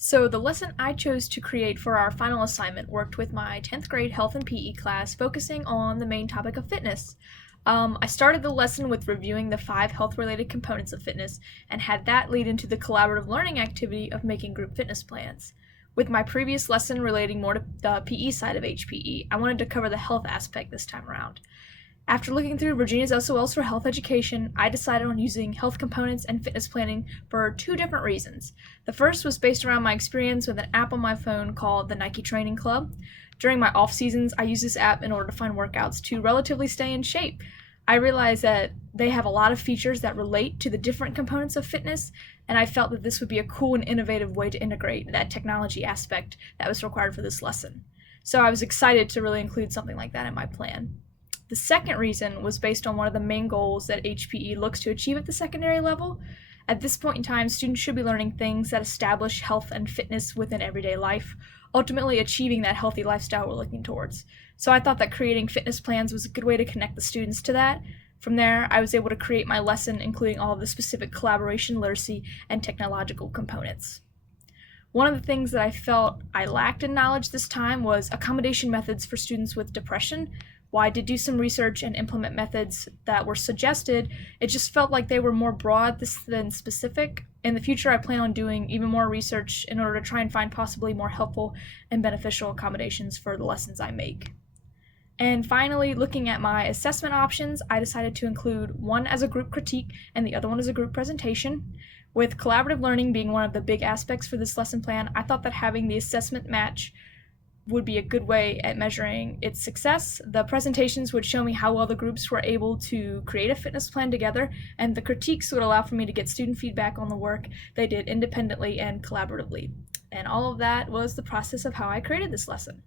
So, the lesson I chose to create for our final assignment worked with my 10th grade health and PE class, focusing on the main topic of fitness. I started the lesson with reviewing the 5 health related components of fitness and had that lead into the collaborative learning activity of making group fitness plans. With my previous lesson relating more to the PE side of HPE, I wanted to cover the health aspect this time around. After looking through Virginia's SOLs for health education, I decided on using health components and fitness planning for 2 different reasons. The first was based around my experience with an app on my phone called the Nike Training Club. During my off seasons, I use this app in order to find workouts to relatively stay in shape. I realized that they have a lot of features that relate to the different components of fitness, and I felt that this would be a cool and innovative way to integrate that technology aspect that was required for this lesson. So I was excited to really include something like that in my plan. The second reason was based on one of the main goals that HPE looks to achieve at the secondary level. At this point in time, students should be learning things that establish health and fitness within everyday life, ultimately achieving that healthy lifestyle we're looking towards. So I thought that creating fitness plans was a good way to connect the students to that. From there, I was able to create my lesson, including all of the specific collaboration, literacy, and technological components. One of the things that I felt I lacked in knowledge this time was accommodation methods for students with depression. While I did do some research and implement methods that were suggested, it just felt like they were more broad than specific. In the future, I plan on doing even more research in order to try and find possibly more helpful and beneficial accommodations for the lessons I make. And finally, looking at my assessment options, I decided to include one as a group critique and the other one as a group presentation. With collaborative learning being one of the big aspects for this lesson plan, I thought that having the assessment match would be a good way at measuring its success. The presentations would show me how well the groups were able to create a fitness plan together, and the critiques would allow for me to get student feedback on the work they did independently and collaboratively. And all of that was the process of how I created this lesson.